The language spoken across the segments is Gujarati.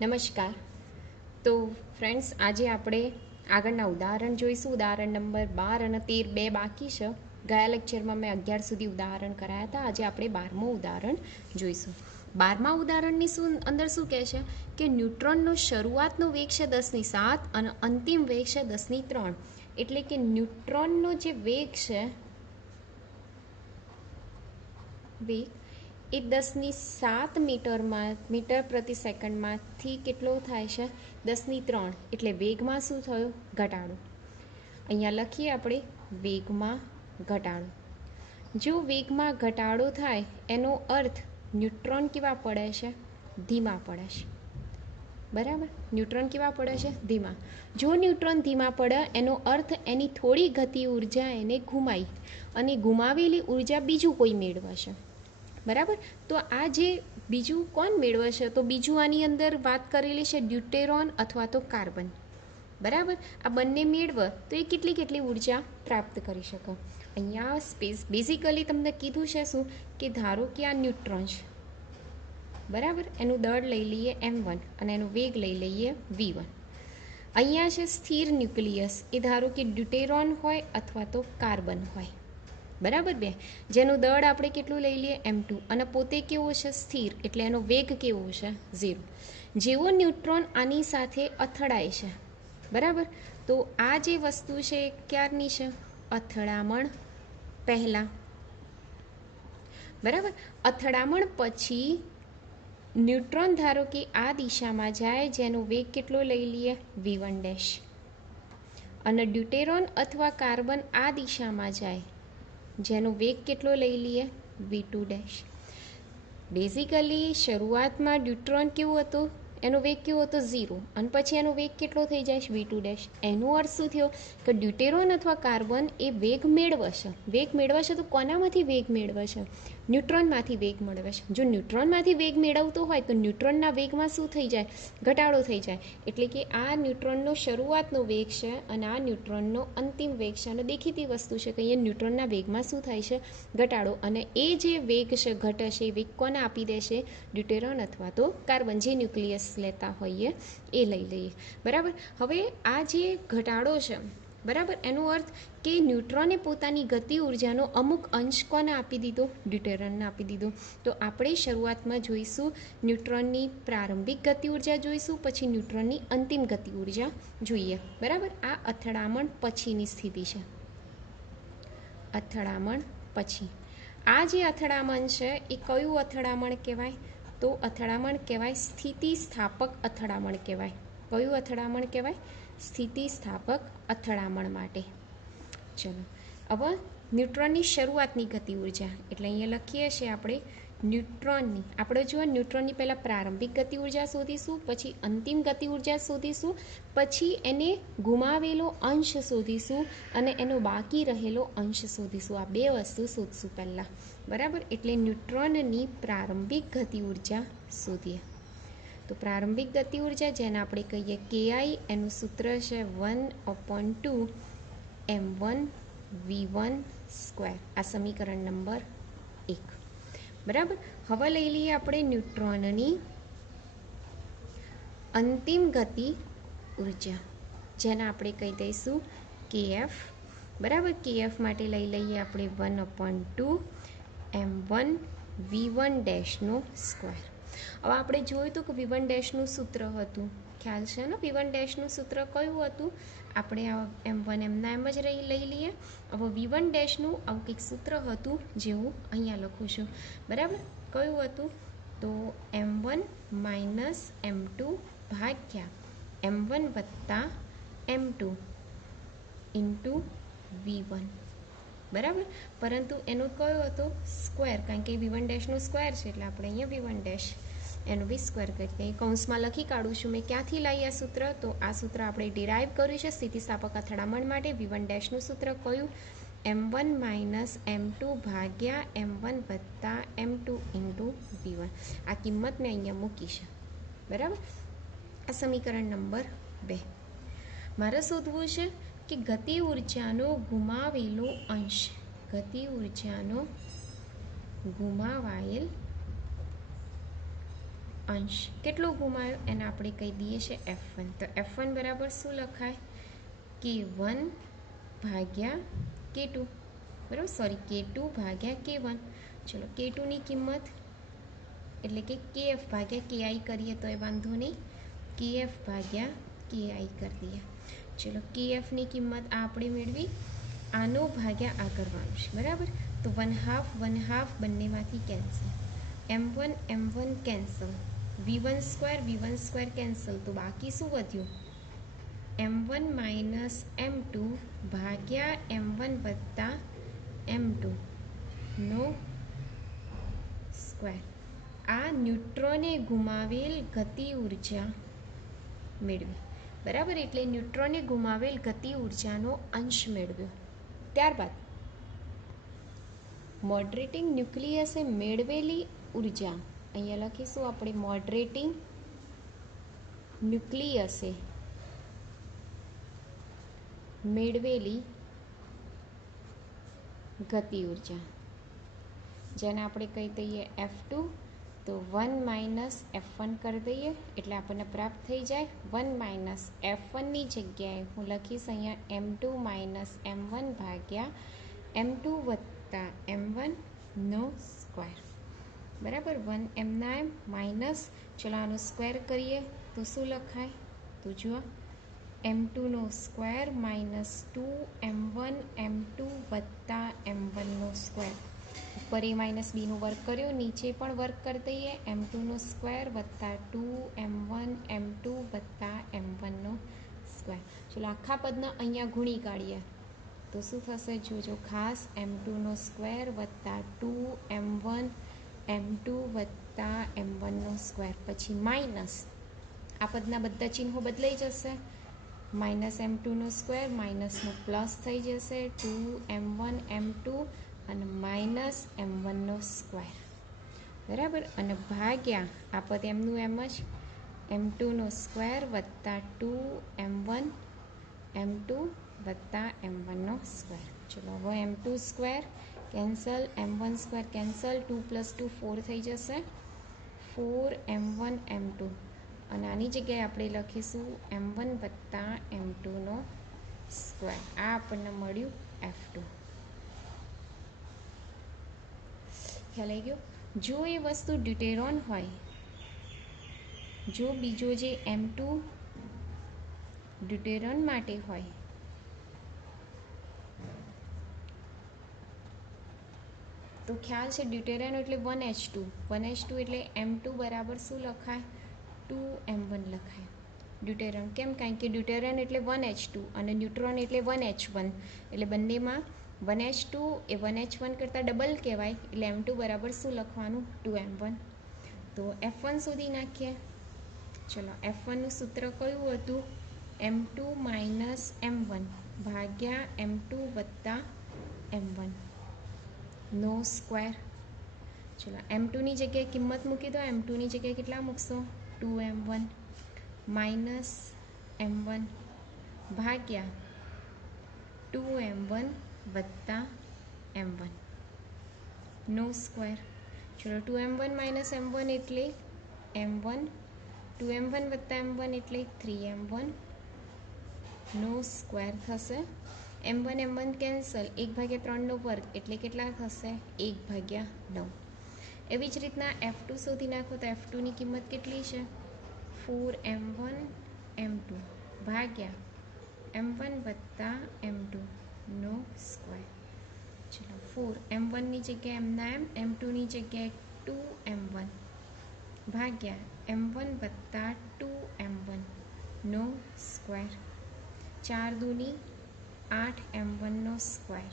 નમસ્કાર. તો ફ્રેન્ડ્સ, આજે આપણે આગળના ઉદાહરણ જોઈશું. ઉદાહરણ નંબર 12 અને 13 બે બાકી છે. ગયા લેક્ચરમાં મેં 11 સુધી ઉદાહરણ કરાયા હતા. આજે આપણે 12મું ઉદાહરણ જોઈશું. 12મા ઉદાહરણની અંદર શું કહે છે કે ન્યુટ્રોનનો શરૂઆતનો વેગ છે 10⁷ અને અંતિમ વેગ છે 10⁵. એટલે કે ન્યુટ્રોનનો જે વેગ છે વેગ એ 10⁷ મીટર પ્રતિ સેકન્ડમાંથી કેટલો થાય છે 10⁵. એટલે વેગમાં શું થયો? ઘટાડો. અહીંયા લખીએ આપણે વેગમાં ઘટાડો. જો વેગમાં ઘટાડો થાય એનો અર્થ ન્યુટ્રોન કેવા પડે છે? ધીમા પડે છે. બરાબર, ન્યુટ્રોન કેવા પડે છે? ધીમા. જો ન્યુટ્રોન ધીમા પડે એનો અર્થ એની થોડી ગતિ ઉર્જા એને ગુમાવી અને ગુમાવેલી ઉર્જા બીજું કોઈ મેળવશે. બરાબર, તો આ જે બીજું કોણ મેળવશે? તો બીજું આની અંદર વાત કરેલી છે ડ્યુટેરોન અથવા તો કાર્બન. બરાબર, આ બંને મેળવે તો એ કેટલી ઉર્જા પ્રાપ્ત કરી શકે? અહીંયા બેઝિકલી તમને કીધું છે શું કે ધારો કે આ ન્યુટ્રોન છે. બરાબર, એનું દળ લઈ લઈએ m1 અને એનો વેગ લઈ લઈએ v1. અહીંયા છે સ્થિર ન્યુક્લિયસ. એ ધારો કે ડ્યુટેરોન હોય અથવા તો કાર્બન હોય. બરાબર, બે જેનું દળ આપણે કેટલું લઈ લઈએ m2 અને પોતે કેવો છે? સ્થિર. એટલે એનો વેગ કેવો છે? 0. જેવો ન્યુટ્રોન આની સાથે અથડાય છે, બરાબર, તો આ જે વસ્તુ છે એ ક્યારની છે? અથડામણ પહેલાં. બરાબર, અથડામણ પછી ન્યુટ્રોન ધારો કે આ દિશામાં જાય જેનો વેગ કેટલો લઈ લઈએ v1 અને ડ્યુટેરોન અથવા કાર્બન આ દિશામાં જાય જેનો વેગ કેટલો લઈ લઈએ v2. બેઝિકલી શરૂઆતમાં ન્યુટ્રોન કેવું હતું? એનો વેગ કેવો હતો? 0. અને પછી એનો વેગ કેટલો થઈ જાય v2. એનો અર્થ શું થયો કે ડ્યુટેરોન અથવા કાર્બન એ વેગ મેળવશે. વેગ મેળવશે તો કોનામાંથી વેગ મેળવશે? ન્યુટ્રોનમાંથી વેગ મેળવશે. જો ન્યુટ્રોનમાંથી વેગ મેળવતો હોય તો ન્યુટ્રોનના વેગમાં શું થઈ જાય? ઘટાડો થઈ જાય. એટલે કે આ ન્યુટ્રોનનો શરૂઆતનો વેગ છે અને આ ન્યુટ્રોનનો અંતિમ વેગ છે. અને દેખીતી વસ્તુ છે કે અહીંયા ન્યુટ્રોનના વેગમાં શું થાય છે? ઘટાડો. અને એ જે વેગ છે ઘટે છે એ વેગ કોને આપી દેશે? ડ્યુટેરોન અથવા તો કાર્બન, જે ન્યુક્લિયસ લેતા હોઈએ એ લઈ લઈએ. બરાબર, હવે આ જે ઘટાડો છે, બરાબર, એનો અર્થ કે ન્યુટ્રોને પોતાની ગતિ ઉર્જાનો અમુક અંશ કોને આપી દીધો? ડ્યુટેરોનને આપી દીધો. તો આપણે શરૂઆતમાં જોઈશું ન્યુટ્રોનની પ્રારંભિક ગતિ ઉર્જા જોઈશું, પછી ન્યુટ્રોનની અંતિમ ગતિ ઉર્જા જોઈએ. બરાબર, આ અથડામણ પછીની સ્થિતિ છે. અથડામણ પછી આ જે અથડામણ છે એ કયું અથડામણ કહેવાય? તો અથડામણ કહેવાય સ્થિતિસ્થાપક અથડામણ કહેવાય. કયું અથડામણ કહેવાય? સ્થિતિસ્થાપક અથડામણ માટે. ચલો, હવે ન્યુટ્રોનની શરૂઆતની ગતિ ઉર્જા એટલે અહીંયા લખીએ છીએ આપણે ન્યુટ્રોનની. આપણે જુઓ ન્યુટ્રોનની પહેલાં પ્રારંભિક ગતિ ઉર્જા શોધીશું, પછી અંતિમ ગતિ ઉર્જા શોધીશું, પછી એને ગુમાવેલો અંશ શોધીશું અને એનો બાકી રહેલો અંશ શોધીશું. આ બે વસ્તુ શોધશું પહેલાં. બરાબર, એટલે ન્યુટ્રોનની પ્રારંભિક ગતિ ઉર્જા શોધીએ. તો પ્રારંભિક ગતિ ઉર્જા જેને આપણે કહીએ KI, એનું સૂત્ર છે 1/2 m1 v1². આ સમીકરણ નંબર 1. બરાબર, હવે લઈ લઈએ આપણે ન્યુટ્રોનની અંતિમ ગતિ ઉર્જા જેને આપણે કહી દઈશું KF. બરાબર, KF માટે લઈ લઈએ આપણે 1/2 m1 v1². હવે આપણે જોયું હતું કે v1 સૂત્ર હતું, ખ્યાલ છે ને? v1 સૂત્ર કયું હતું? આપણે આ m1 એમના એમ જ લઈ લઈએ. હવે v1 આવું કંઈક સૂત્ર હતું જેવું અહીંયા લખું છું. બરાબર, કયું હતું? તો m1 - m2 ભાગ્યા m1 + m2 ઇન્ટુ v1. બરાબર, પરંતુ એનો કયો હતો? સ્ક્વેર, કારણ કે v1 સ્ક્વેર છે એટલે આપણે અહીંયા v1 એનો v² કરી કૌંસમાં લખી કાઢું છું. મેં ક્યાંથી લાવી આ સૂત્ર? તો આ સૂત્ર આપણે ડિરાઈવ કર્યું છે સ્થિતિસ્થાપક અથડામણ માટે. v1 સૂત્ર કયું? m1 - m2 ભાગ્યા m1 + m2 ઇન્ટુ v1. આ કિંમત મેં અહીંયા મૂકી છે. બરાબર, આ સમીકરણ નંબર 2. મારે શોધવું છે કે ગતિ ઉર્જાનો ગુમાવેલો અંશ. ગતિ ઉર્જાનો ગુમાવાયેલ અંશ કેટલો ગુમાવ્યો એને આપણે કહી દઈએ છે F1. તો F1 બરાબર શું લખાય? K1 ભાગ્યા K2, બરાબર, સોરી K2 ભાગ્યા K1. ચલો K2ની કિંમત એટલે કે KF ભાગ્યા KI કરીએ તો એ વાંધો નહીં, KF ભાગ્યા KI કરી દઈએ. ચલો KFની કિંમત આ આપણે મેળવી, આનો ભાગ્યા આ કરવાનું છે, બરાબર. તો 1/2 બંનેમાંથી cancel, M1 cancel, V1 square cancel, તો બાકી શું વધ્યું? M1 માઇનસ M2 ભાગ્યા M1 વત્તા M2 નો સ્ક્વેર. આ ન્યુટ્રોને ગુમાવેલ ગતિ ઉર્જા મેળવી, બરાબર. એટલે ન્યુટ્રોને ગુમાવેલ ગતિ ઉર્જાનો અંશ મેળવ્યો. ત્યારબાદ મોડરેટિંગ ન્યુક્લિયસે મેળવેલી ઉર્જા, અહીંયા લખીશું આપણે મોડરેટિંગ ન્યુક્લિયસે મેળવેલી ગતિ ઉર્જા, જેને આપણે કહી દઈએ F2. તો 1 માઇનસ F1 કરી દઈએ એટલે આપણને પ્રાપ્ત થઈ જાય 1 માઇનસ F1ની જગ્યાએ હું લખીશ અહીંયા M2 માઇનસ M1 ભાગ્યા M2 વત્તા M1 નો સ્ક્વેર, બરાબર. 1 એમના એમ માઇનસ, ચલો આનો સ્ક્વેર કરીએ તો શું લખાય? તો જુઓ M2 નો સ્ક્વેર માઇનસ 2M1 M2 વત્તા M1 નો સ્ક્વેર. ઉપર એ માઇનસ બીનું વર્ક કર્યું, નીચે પણ વર્ક કરી દઈએ, M2 નો સ્ક્વેર વત્તા 2M1 M2 વત્તા M1 નો સ્ક્વેર. ચલો આખા પદના અહીંયા ગુણી કાઢીએ તો શું થશે? જોજો ખાસ, M2 નો સ્ક્વેર વત્તા 2M1 M2 વત્તા M1 નો સ્ક્વેર, પછી માઇનસ, આ પદના બધા ચિહ્નો બદલાઈ જશે, માઇનસ M2 નો સ્ક્વેર માઇનસનો પ્લસ થઈ જશે 2M1 M2 અને માઇનસ M1 નો સ્ક્વેર, બરાબર. અને ભાગ્યા આ પદ એમનું એમ જ M2 નો સ્ક્વેર વત્તા 2M1 M2 વત્તા M1 નો સ્ક્વેર. ચલો હવે M2 square cancel, M1 square cancel, 2 + 2 4 થઈ જશે, 4M1 M2 અને આની જગ્યાએ આપણે લખીશું M1 વત્તા M2 નો સ્ક્વેર. આ આપણને મળ્યું F2. ખ્યાલ આવી ગયો? જો એ વસ્તુ ડ્યુટેરોન હોય, જો બીજો જે M2 ડ્યુટેરોન માટે હોય તો ખ્યાલ છે ડ્યુટેરોન એટલે 1H2 એટલે M2 બરાબર શું લખાય? 2M1 લખાય. ડ્યુટેરોન કેમ? કારણ કે ડ્યુટેરોન એટલે 1H2 અને ન્યુટ્રોન એટલે 1H1, એટલે બંનેમાં 1H2 એ 1H1 કરતાં ડબલ કહેવાય, એટલે M2 બરાબર શું લખવાનું? 2M1. તો F1 શોધી નાખીએ. ચલો F1નું સૂત્ર કયું હતું? M2 માઇનસ M1 ભાગ્યા M2 વત્તા M1 નો સ્ક્વેર. ચલો M2ની જગ્યાએ કિંમત મૂકી દો. M2ની જગ્યાએ કેટલા મૂકશો? 2M1 માઇનસ M1 ભાગ્યા 2M1 વત્તા M1 નો સ્ક્વેર. ચલો 2M1 માઇનસ M1 એટલે M1, 2M1 વત્તા M1 એટલે 3M1 નો સ્ક્વેર થશે. M1 કેન્સલ, 1/3 નો વર્ગ એટલે કેટલા થશે? 1/9. એવી જ રીતના F2 શોધી નાખો તો F2ની કિંમત કેટલી છે? 4M1 M2 ભાગ્યા M1 વત્તા M2 નો સ્ક્વેર. ચલો 4M1ની જગ્યાએ એમના એમ, M2ની જગ્યાએ 2M1 ભાગ્યા M1 વત્તા 2M1 નો સ્ક્વેર. 4 દૂની 8M1 નો સ્ક્વેર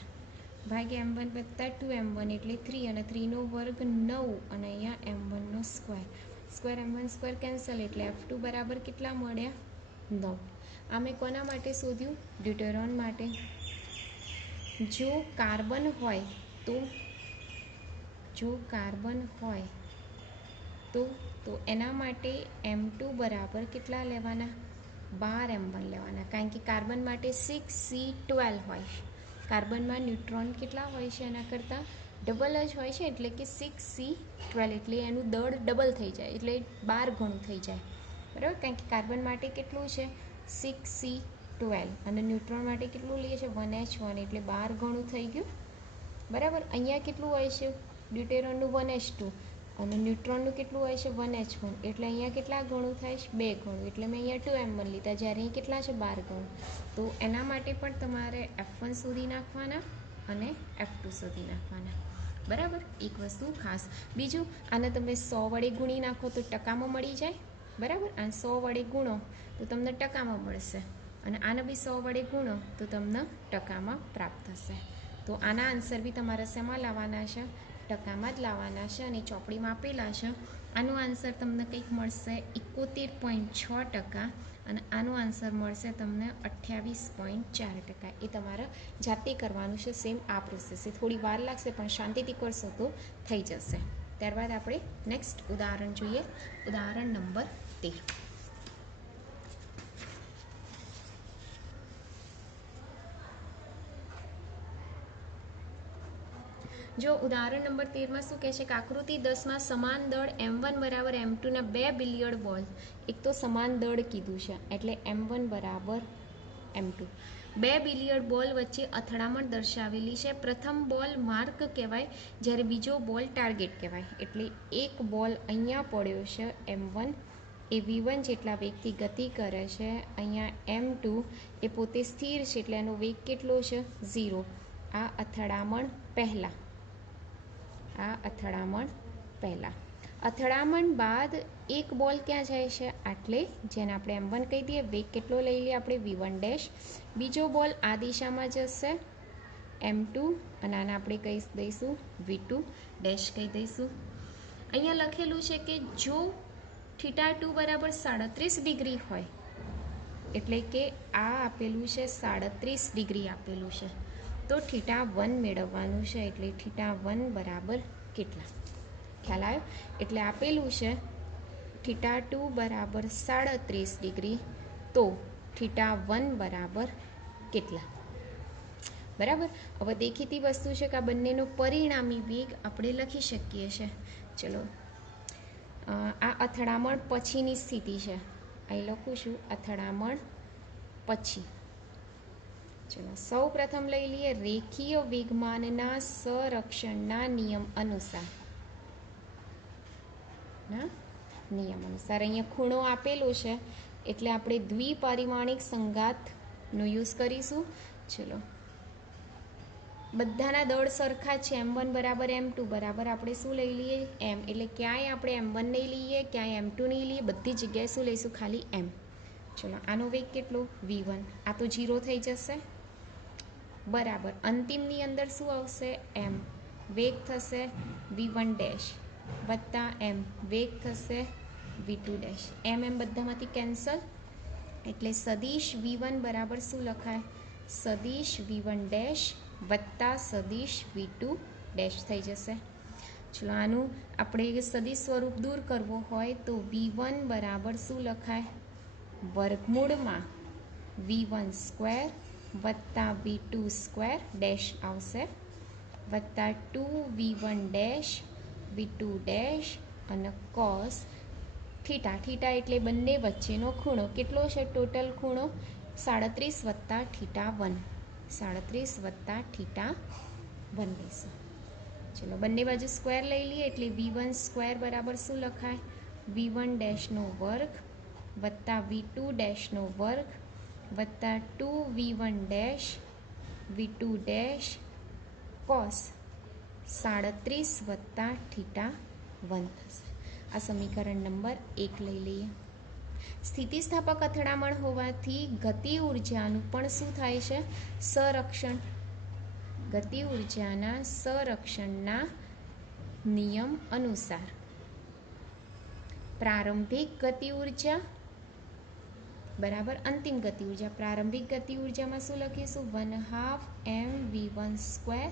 ભાગ્યા M1 વત્તા 2M1 એટલે 3 અને 3નો વર્ગ 9 અને અહીંયા M1 નો square. Square M1 square cancel એટલે F2 બરાબર કેટલા મળ્યા? 9. આ મેં કોના માટે શોધ્યું? ડ્યુટેરોન માટે. જો કાર્બન હોય તો એના માટે M2 બરાબર કેટલા લેવાના? 12 M1 લેવાના, કારણ કે કાર્બન માટે 6C12 હોય. કાર્બનમાં ન્યુટ્રોન કેટલા હોય છે એના કરતાં? ડબલ જ હોય છે એટલે કે 6C12 એટલે એનું દળ ડબલ થઈ જાય એટલે 12 ગણું થઈ જાય બરાબર. કારણ કે કાર્બન માટે કેટલું છે 6C12 અને ન્યુટ્રોન માટે કેટલું લઈએ છે 1H1 એટલે 12 ગણું થઈ ગયું બરાબર. અહીંયા કેટલું હોય છે ડ્યુટેરોનનું 1H2 અને ન્યુટ્રોનનું કેટલું હોય છે 1H1 એટલે અહીંયા કેટલા ગણું થાય છે 2 ગણું એટલે મેં અહીંયા 2M1 લીધા જ્યારે અહીં કેટલા છે 12 ગણું. તો એના માટે પણ તમારે F1 શોધી નાખવાના અને F2 શોધી નાખવાના બરાબર. એક વસ્તુ ખાસ. બીજું આને તમે 100 વડે ગુણી નાખો તો ટકામાં મળી જાય બરાબર. આ 100 વડે ગુણો તો તમને ટકામાં મળશે અને આને બી 100 વડે ગુણો તો તમને ટકામાં પ્રાપ્ત થશે. તો આના આન્સર બી તમારે શેમાં લાવવાના છે ટકામાં જ લાવવાના છે અને ચોપડીમાં આપેલા છે. આનો આન્સર તમને કંઈક મળશે 71.6% અને આનો આન્સર મળશે તમને 28.4%. એ તમારે જાતે કરવાનું છે સેમ આ પ્રોસેસ. થોડી વાર લાગશે પણ શાંતિથી કરશો તો થઈ જશે. ત્યારબાદ આપણે નેક્સ્ટ ઉદાહરણ જોઈએ. ઉદાહરણ નંબર 13. જો ઉદાહરણ નંબર 13માં શું કહે છે કે આકૃતિ 10માં સમાન દળ M1 બરાબર M2 ના 2 બિલિયર્ડ બોલ. એક તો સમાન દળ કીધું છે એટલે M1 બરાબર M2. 2 બિલિયર્ડ બોલ વચ્ચે અથડામણ દર્શાવેલી છે. પ્રથમ બોલ માર્ક કહેવાય જ્યારે બીજો બોલ ટાર્ગેટ કહેવાય. એટલે એક બોલ અહીંયા પડ્યો છે M1 એ V1 જેટલા વેગથી ગતિ કરે છે. અહીંયા M2 એ પોતે સ્થિર છે એટલે એનો વેગ કેટલો છે 0. આ અથડામણ પહેલાં અથડામણ બાદ એક બોલ ક્યાં જાય છે આટલે જેને આપણે M1 કહી દઈએ. વેગ કેટલો લઈ લઈએ આપણે V1 ડેશ. બીજો બોલ આ દિશામાં જશે M2 અને આને આપણે કહી દઈશું V2 ડેશ કહી દઈશું. અહીંયા લખેલું છે કે જો θ2 બરાબર 37 ડિગ્રી હોય એટલે કે આ આપેલું છે 37 ડિગ્રી આપેલું છે તો θ1 મેળવવાનું છે. એટલે θ1 બરાબર કેટલા ખ્યાલ આવ્યો. એટલે આપેલું છે θ2 બરાબર 37 ડિગ્રી તો θ1 બરાબર કેટલા બરાબર. હવે દેખીતી વસ્તુ છે કે આ બંનેનો પરિણામી વેગ આપણે લખી શકીએ છીએ. ચલો આ અથડામણ પછીની સ્થિતિ છે. અહીં લખું છું અથડામણ પછી. ચલો સૌ પ્રથમ લઈ લઈએ રેખીય વેગમાનના સંરક્ષણના નિયમ અનુસાર. અહીંયા ખૂણો આપેલો છે એટલે આપણે દ્વિપરિમાણિક સંઘાતનો યુઝ કરીશું. ચલો બધાના દળ સરખા છે. M1 બરાબર M2 બરાબર આપણે શું લઈ લઈએ M. એટલે ક્યાંય આપણે M1 નહીં લઈએ ક્યાંય M2 નહીં લઈએ બધી જગ્યાએ શું લઈશું ખાલી M. ચલો આનો વેગ કેટલો V1. આ તો 0 થઈ જશે બરાબર. અંતિમની અંદર શું આવશે M. વેગ થશે V1 ડેશ વત્તા M વેગ થશે V2 ડેશ. M બધામાંથી કેન્સલ એટલે સદિશ V1 બરાબર શું લખાય સદિશ V1 ડેશ વત્તા સદિશ V2 ડેશ થઈ જશે. ચલો આનું આપણે સદિશ સ્વરૂપ દૂર કરવો હોય તો V1 બરાબર શું લખાય વર્ગમૂળમાં V1 સ્ક્વેર વત્તા V2 સ્ક્વેર ડેશ આવશે વત્તા 2V1 ડેશ V2 ડેશ અને કોસ થીટા. થીટા એટલે બંને વચ્ચેનો ખૂણો કેટલો છે ટોટલ ખૂણો 37 વત્તા θ1 37 વત્તા θ1 લઈશું. ચલો બંને બાજુ સ્ક્વેર લઈ લઈએ એટલે V1 સ્ક્વેર બરાબર શું લખાય V1 ડેશનો વર્ગ વત્તા V2 ડેશનો વર્ગ વત્તા 2V1 dash V2 dash cos 37 વત્તા θ1 થશે. આ સમીકરણ નંબર 1 લઈ લઈએ. સ્થિતિસ્થાપક અથડામણ હોવાથી ગતિ ઉર્જાનું પણ શું થાય છે સંરક્ષણ. ગતિ ઉર્જાના સંરક્ષણના નિયમ અનુસાર પ્રારંભિક ગતિ ઉર્જા બરાબર અંતિમ ગતિ ઉર્જા. પ્રારંભિક ગતિ ઉર્જામાં શું લખીશું 1/2 mv1 સ્ક્વેર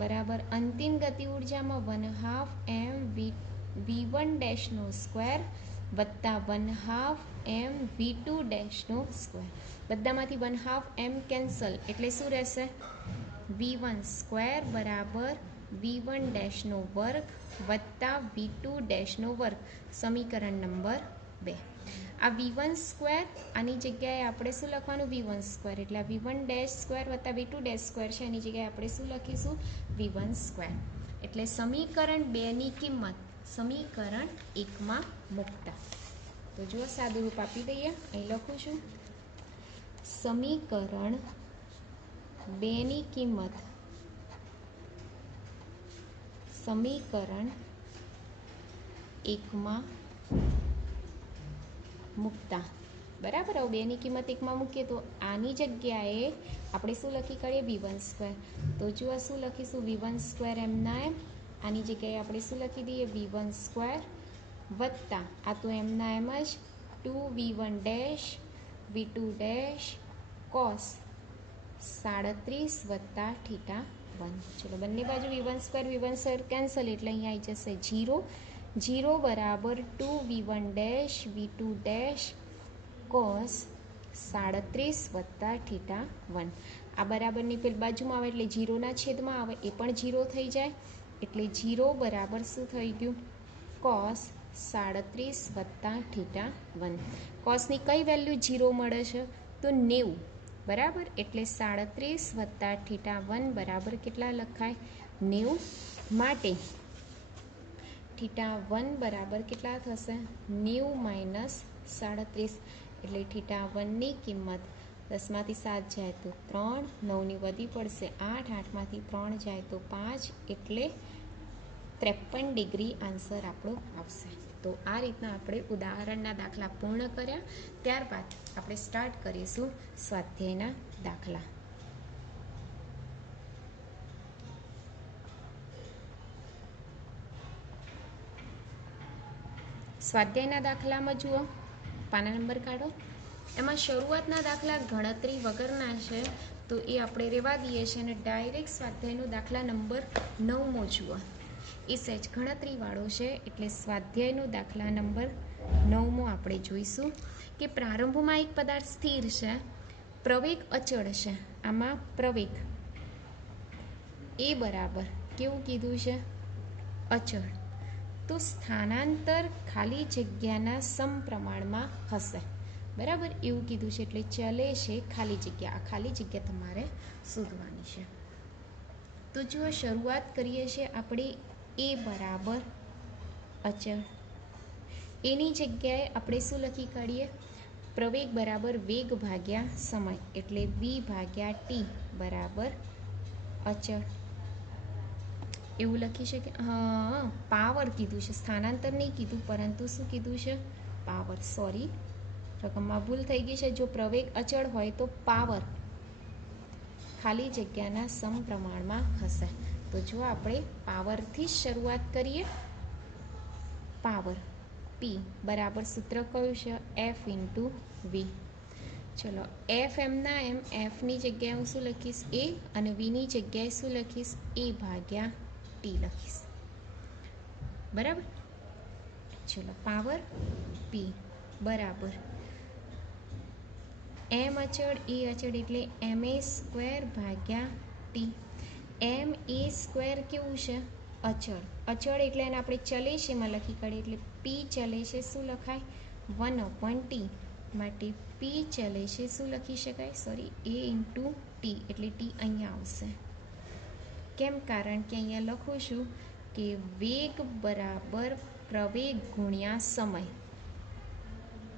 બરાબર અંતિમ ગતિ ઉર્જામાં 1/2 mv1 ડેશનો સ્ક્વેર વત્તા 1/2 mv2 ડેશનો સ્ક્વેર. બધામાંથી 1/2 m કેન્સલ એટલે શું રહેશે V1 સ્ક્વેર બરાબર v1 ડેશનો વર્ગ વત્તા v2 ડેશનો વર્ગ, સમીકરણ નંબર 2. આ v1 સ્ક્વેર આની જગ્યાએ આપણે શું લખવાનું? v1 square. એટલે આ v1 ડેશ સ્ક્વેર વત્તા v2 ડેશ સ્ક્વેર છે, એની જગ્યાએ આપણે શું લખીશું? v1 square. એટલે સમીકરણ 2ની કિંમત સમીકરણ 1માં મૂકતા. તો જુઓ, સાદું રૂપ આપી દઈએ. અહીં લખું છું, સમીકરણ 2ની કિંમત સમીકરણ 1માં મૂકતા. બરાબર. હવે 2ની કિંમત 1માં મૂકીએ તો આની જગ્યાએ આપણે શું લખી કાઢીએ? v1 square. તો જુઓ શું લખીશું? v1 સ્ક્વેર એમના એમ. આની જગ્યાએ આપણે શું લખી દઈએ? v1 સ્ક્વેર વત્તા આ તો એમના એમ જ 2v1 dash v2 dash cos 37 વત્તા થીટા 1. ચલો, બંને બાજુ v1 સ્ક્વેર કેન્સલ, એટલે અહીંયા આવી જશે 0. 0 બરાબર 2v1 dash v2 dash cos 37 વત્તા થીટા 1. આ બરાબરની પેલી બાજુમાં આવે એટલે 0ના છેદમાં આવે, એ પણ 0 થઈ જાય. એટલે 0 બરાબર શું થઈ ગયું? કોસ 37 વત્તા થીટા 1. કોસની કઈ વેલ્યુ 0 મળે છે? તો 90. બરાબર. એટલે 37 વત્તા થીટા 1 બરાબર કેટલા લખાય? 90. માટે થીટા 1 બરાબર કેટલા થશે? 90 માઇનસ 37. એટલે થીટા 1ની કિંમત 10માંથી 7 જાય તો 3, 9ની વધી પડશે 8, 8માંથી 3 જાય તો 5, એટલે 53 ડિગ્રી આન્સર આપણો આવશે. તો આ રીતના આપણે ઉદાહરણના દાખલા પૂર્ણ કર્યા. ત્યારબાદ આપણે સ્ટાર્ટ કરીશું સ્વાધ્યાયના દાખલા. સ્વાધ્યાયના દાખલામાં જુઓ, પાના નંબર કાઢો. એમાં શરૂઆતના દાખલા ગણતરી વગરના છે, તો એ આપણે રહેવા દઈએ છીએ અને ડાયરેક્ટ સ્વાધ્યાયનો દાખલા નંબર 9મો જુઓ. એ સહેજ ગણતરીવાળો છે, એટલે સ્વાધ્યાયનો દાખલા નંબર 9મો આપણે જોઈશું કે પ્રારંભમાં એક પદાર્થ સ્થિર છે, પ્રવેગ અચળ છે. આમાં પ્રવેગ એ બરાબર કેવું કીધું છે? અચળ. તો સ્થાનાંતર ખાલી જગ્યાના સમપ્રમાણમાં હશે. બરાબર, એવું કીધું છે. એટલે ચલે છે ખાલી જગ્યા. આ ખાલી જગ્યા તમારે શોધવાની છે. તો જુઓ, શરૂઆત કરીએ છીએ આપણે એ બરાબર અચળ. એની જગ્યાએ આપણે શું લખી કાઢીએ? પ્રવેગ બરાબર વેગ ભાગ્યા સમય, એટલે v ભાગ્યા t બરાબર અચળ. એવું લખી શકે. હા, પાવર કીધું છે, સ્થાનાંતર નહીં કીધું, પરંતુ શું કીધું છે? પાવર. સોરી, રકમમાં ભૂલ થઈ ગઈ છે. જો પ્રવેગ અચળ હોય તો પાવર ખાલી જગ્યાના સમપ્રમાણમાં હશે. તો જો આપણે પાવરથી જ શરૂઆત કરીએ. પાવર p બરાબર સૂત્ર કયું છે? f into v. ચલો, f એમના એમ. fની જગ્યાએ હું શું લખીશ? a, અને vની જગ્યાએ શું લખીશ? a ભાગ્યા t લખીશ. બરાબર. ચલો, પાવર p બરાબર m અચળ એ અચળ, એટલે ma સ્ક્વેર ભાગ્યા t. m a સ્ક્વેર કેવું છે? અચળ. અચળ એટલે એને આપણે ચલેશીમાં લખી કાઢીએ, એટલે p ચલે છે શું લખાય? 1/t. માટે p ચલે છે શું લખી શકાય? સોરી, a ઇન્ટુ t, એટલે t અહીંયા આવશે. કેમ? કારણ કે અહીંયા લખું છું કે વેગ બરાબર પ્રવેગ ગુણ્યા સમય.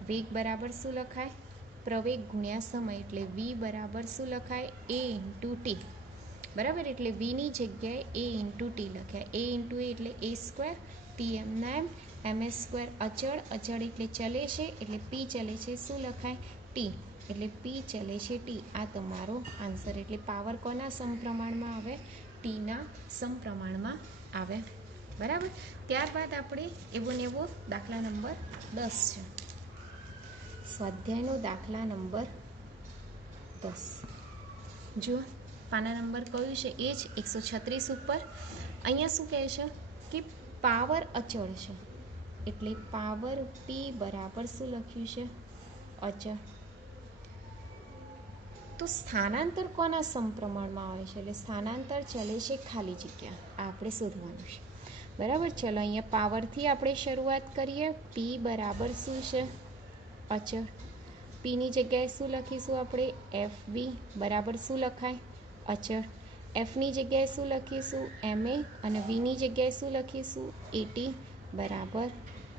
વેગ બરાબર શું લખાય? પ્રવેગ ગુણ્યા સમય, એટલે v બરાબર શું લખાય? a into t. બરાબર. એટલે vની જગ્યાએ a ઇન્ટુ t લખાય. a ઇન્ટુ a એટલે a સ્ક્વેર, t એમના એમ, ms સ્ક્વેર અચળ. અચળ એટલે ચલે છે, એટલે p ચલે છે શું લખાય? t. એટલે p ચલે છે t. આ તમારો આન્સર. એટલે પાવર કોના સમપ્રમાણમાં આવે? ટીના સમપ્રમાણમાં આવે. બરાબર. ત્યારબાદ આપણે એવો ને એવો દાખલા નંબર 10 છે. સ્વાધ્યાયનો દાખલા નંબર 10 જુઓ, પાના નંબર કયું છે? એ જ 136 ઉપર. અહીંયા શું કહે છે કે પાવર અચળ છે, એટલે પાવર p બરાબર શું લખ્યું છે? અચળ. તો સ્થાનાંતર કોના સમપ્રમાણમાં આવે છે? એટલે સ્થાનાંતર ચલે છે ખાલી જગ્યા. આ આપણે શોધવાનું છે. બરાબર. ચલો અહીંયા પાવરથી આપણે શરૂઆત કરીએ. પી બરાબર શું છે? અચળ. પીની જગ્યાએ શું લખીશું આપણે? એફ બી બરાબર શું લખાય? અચળ. એફની જગ્યાએ શું લખીશું? એમ એ. અને વીની જગ્યાએ શું લખીશું? એટી બરાબર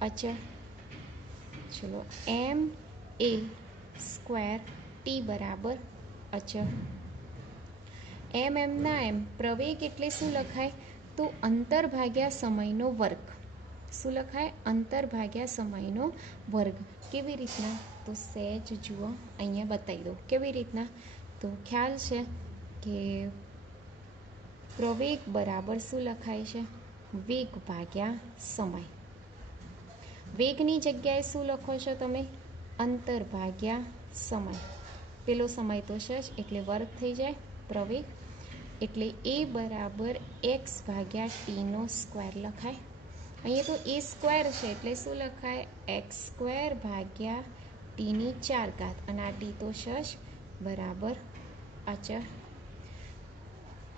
અચળ. ચલો એમ એ સ્ક્વેર ટી બરાબર અચળ. એમ એમના એમ પ્રવેગ એટલે શું લખાય? તો અંતર ભાગ્યા સમયનો વર્ગ. શું લખાય? અંતર ભાગ્યા સમયનો વર્ગ. કેવી રીતના? તો સહેજ જુઓ, અહીંયા બતાવી દો કેવી રીતના. તો ખ્યાલ છે કે પ્રવેગ બરાબર શું લખાય છે? વેગ ભાગ્યા સમય. વેગની જગ્યાએ શું લખો છો તમે? અંતર ભાગ્યા સમય. પેલો સમય તો છે જ એટલે વર્ગ થઈ જાય. પ્રવેગ એટલે એ બરાબર એક્સ ભાગ્યા ટીનો સ્ક્વેર લખાય. અહીંયા તો એ સ્ક્વેર છે એટલે શું લખાય? એક્સ સ્ક્વેર ભાગ્યા ટીની 4 ઘાત. અને આ ટી તો છે જ બરાબર અચળ.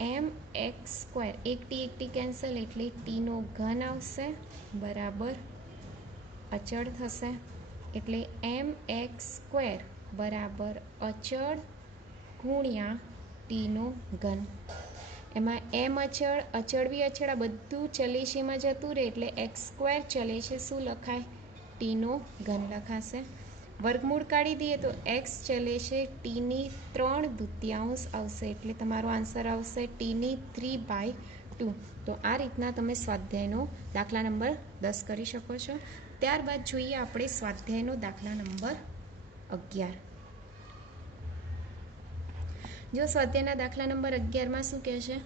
એમ એક્સ સ્ક્વેર એક ટી કેન્સલ એટલે ટીનો ઘન આવશે બરાબર અચળ થશે. એટલે એમ એક્સ સ્ક્વેર બરાબર અચળ ગુણ્યા ટીનો ઘન. એમાં એમ અચળ, અચળ બી અચળ, આ બધું ચલેશીમાં જતું રહે એટલે એક્સ સ્ક્વેર ચલેશે શું લખાય? ટીનો ઘન લખાશે. વર્ગમૂળ કાઢી દઈએ તો એક્સ ચલેશે ટીની 3/2 આવશે એટલે તમારો આન્સર આવશે ટીની 3/2. તો આ રીતના તમે સ્વાધ્યાયનો દાખલા નંબર 10 કરી શકો છો. ત્યારબાદ જોઈએ આપણે સ્વાધ્યાયનો દાખલા નંબર 11. જો સ્વાધ્યાયના દાખલા નંબર 11માં શું કહે છે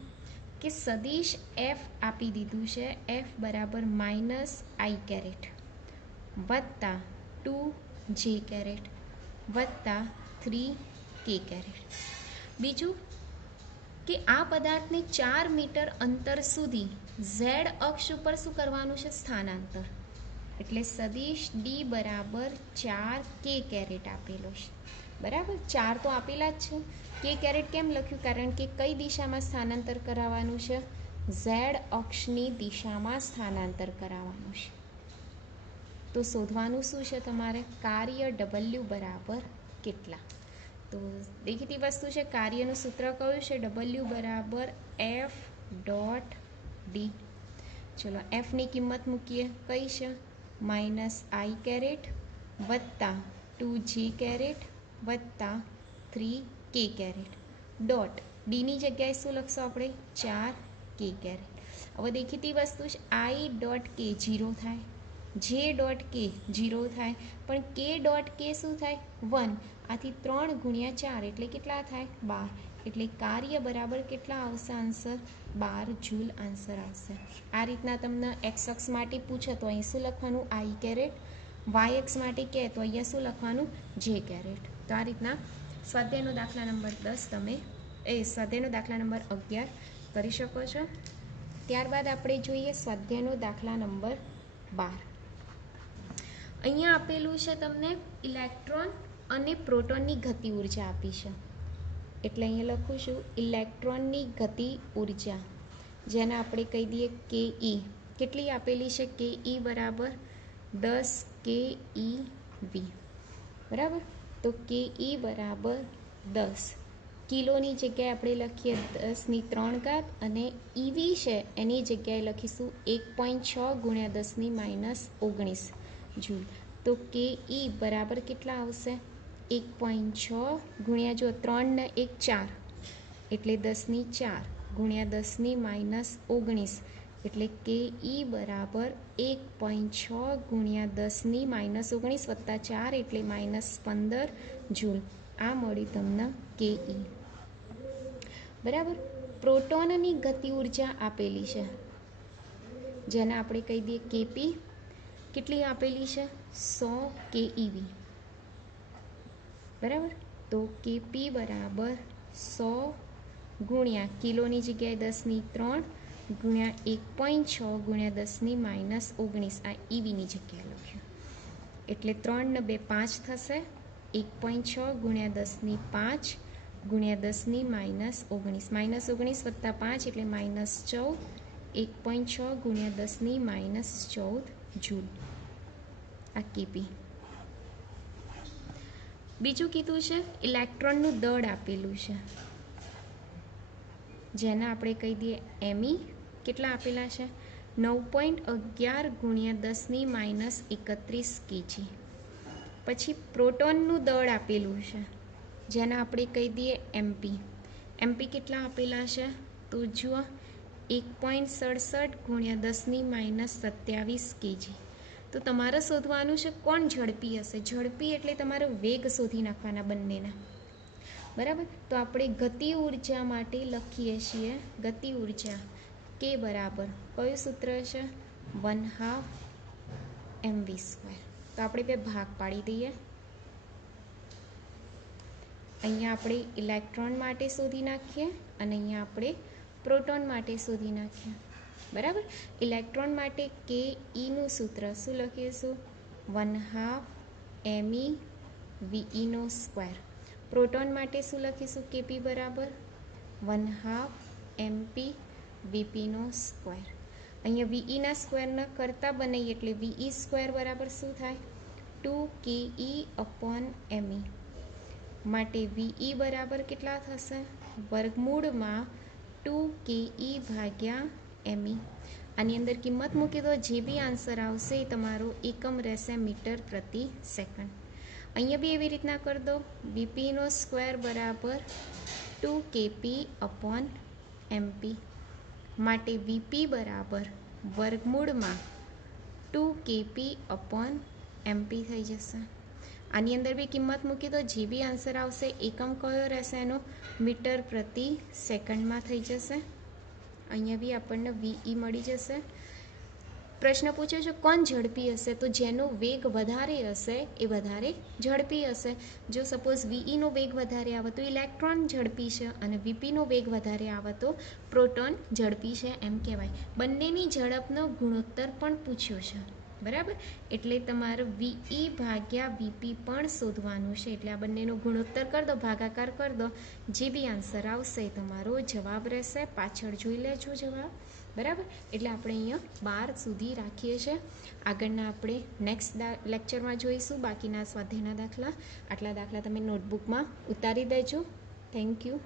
કે સદિશ એફ આપી દીધું છે. એફ બરાબર -i કેરેટ વત્તા 2j કેરેટ વત્તા 3k કેરેટ. બીજું કે આ પદાર્થને 4 મીટર અંતર સુધી ઝેડ અક્ષ ઉપર શું કરવાનું છે? સ્થાનાંતર. એટલે સદિશ ડી બરાબર 4k કેરેટ આપેલો છે. બરાબર. 4 તો આપેલા જ છે. કે કેરેટ કેમ લખ્યું? કારણ કે કઈ દિશામાં સ્થાનાંતર કરાવવાનું છે? ઝેડ અક્ષની દિશામાં સ્થાનાંતર કરાવવાનું છે. તો શોધવાનું શું છે તમારે? કાર્ય ડબલ્યુ બરાબર કેટલા? તો દેખીતી વસ્તુ છે. કાર્યનું સૂત્ર કયું છે? ડબલ્યુ બરાબર એફ ડોટ ડી. ચલો એફની કિંમત મૂકીએ. કઈ છે? -i કેરેટ વત્તા 2j કેરેટ વત્તા 3k કેરેટ ડોટ ડીની જગ્યાએ શું લખશો આપણે? 4k caret. હવે દેખીતી વસ્તુ છે. i ડોટ કે 0 થાય, જે ડોટ કે 0 થાય, પણ કે ડોટ કે શું થાય? 1. આથી 3 ગુણ્યા 4 એટલે કેટલા થાય? 12. એટલે કાર્ય બરાબર કેટલા આવશે આન્સર? 12 જૂલ આન્સર આવશે. આ રીતના તમને એક્સ અક્ષ માટે પૂછે તો અહીં શું લખવાનું? i caret. વાય અક્ષ માટે કહે તો અહીંયા શું લખવાનું? જે કેરેટ. તો આ રીતના સ્વાધ્યાયનો દાખલા નંબર 10 તમે સ્વાધ્યાયનો દાખલા નંબર 11 કરી શકો છો. ત્યારબાદ આપણે જોઈએ સ્વાધ્યાયનો દાખલા નંબર 12. અહીંયા આપેલું છે તમને ઇલેક્ટ્રોન અને પ્રોટોનની ગતિ ઉર્જા આપી છે. એટલે અહીંયા લખું છું ઇલેક્ટ્રોનની ગતિ ઉર્જા, જેને આપણે કહી દઈએ કે ઈ. કેટલી આપેલી છે? કે ઈ બરાબર 10 KeV. બરાબર. તો કે ઈ બરાબર 10. કિલોની જગ્યાએ આપણે લખીએ 10ની 3 ઘાત અને ઈવી છે એની જગ્યાએ લખીશું 1.6 ગુણ્યા 10 - 19 જૂલ. તો કે ઈ બરાબર કેટલા આવશે? 1.6 ગુણ્યા જો 3 ને 1 4 એટલે 10/4 ગુણ્યા 10 - 19 એટલે કે ઈ બરાબર 1.6 ગુણ્યા 10 - 19 વત્તા 4 એટલે -15 જૂલ. આ મળી તમને કે ઈ. બરાબર. પ્રોટોનની ગતિ ઉર્જા આપેલી છે, જેને આપણે કહી દઈએ કેપી. કેટલી આપેલી છે? 100 keV. બરાબર. તો કેપી બરાબર 100 ગુણ્યા કિલોની જગ્યાએ 10/3 ગુણ્યા 1.6 ગુણ્યા 10 - 19 આ ઈવીની જગ્યાએ લખ્યું. એટલે 3 ને 2 5 થશે. 1.6 ગુણ્યા 10 5 ગુણ્યા 10⁻19 -19 વત્તા 5 એટલે -14 1.6 ગુણ્યા 10⁻14 જૂલ આ કેપી. બીજું કીધું છે ઇલેક્ટ્રોનનું દળ આપેલું છે જેને આપણે કહી દઈએ એમઈ. કેટલા આપેલા છે 9.11 ગુણ્યા 10⁻31 કેજી. પછી પ્રોટોનનું દળ આપેલું છે જેને આપણે કહી દઈએ એમપી. એમપી કેટલા આપેલા છે તો જુઓ 1.67 ગુણ્યા 10⁻27 કેજી. તો તમારે શોધવાનું છે કોણ ઝડપી હશે. ઝડપી એટલે તમારે વેગ શોધી નાખવાના બંનેના, બરાબર. તો આપણે ગતિ ઉર્જા માટે લખીએ છીએ ગતિ ઉર્જા કે બરાબર કયું સૂત્ર છે 1/2 mv². તો આપણે બે ભાગ પાડી દઈએ. અહીંયા આપણે ઇલેક્ટ્રોન માટે શોધી નાખીએ અને અહીંયા આપણે પ્રોટોન માટે શોધી નાખીએ, બરાબર. ઇલેક્ટ્રોન માટે કે ઈનું સૂત્ર શું લખીશું 1/2 me ve². પ્રોટોન માટે શું લખીશું કેપી બરાબર 1/2 mp vp². અહીંયા વીઈના સ્ક્વેરના કરતા બનાવીએ એટલે ve² બરાબર શું થાય 2ke/me. માટે વી બરાબર કેટલા થશે વર્ગમૂળમાં 2ke/me. આની અંદર કિંમત મૂકી દો, જે બી આન્સર આવશે એ તમારો એકમ રહેશે મીટર પ્રતિ સેકન્ડ. અહીંયા બી એવી રીતના કરી દો vp² બરાબર 2kp/mp. માટે વીપી બરાબર વર્ગમૂળમાં 2kp/mp થઈ જશે. આની અંદર બી કિંમત મૂકી દો, જે બી આન્સર આવશે એકમ કયો રહેશે એનો મીટર પ્રતિ સેકન્ડમાં થઈ જશે. અહીંયા બી આપણને વીઈ મળી જશે. પ્રશ્ન પૂછ્યો છે કોણ ઝડપી હશે, તો જેનો વેગ વધારે હશે એ વધારે ઝડપી હશે. જો સપોઝ વીઈનો વેગ વધારે આવે તો ઇલેક્ટ્રોન ઝડપી છે અને વીપીનો વેગ વધારે આવે તો પ્રોટોન ઝડપી છે એમ કહેવાય. બંનેની ઝડપનો ગુણોત્તર પણ પૂછ્યો છે, બરાબર. એટલે તમારે વી/વીપી પણ શોધવાનું છે. એટલે આ બંનેનો ગુણોત્તર કરી દો, ભાગાકાર કરી દો, જે બી આન્સર આવશે તમારો જવાબ રહેશે. પાછળ જોઈ લેજો જવાબ, બરાબર. એટલે આપણે અહીંયા 12 સુધી રાખીએ છીએ. આગળના આપણે નેક્સ્ટ લેક્ચરમાં જોઈશું બાકીના સ્વાધ્યાયના દાખલા. આટલા દાખલા તમે નોટબુકમાં ઉતારી દેજો. Thank you.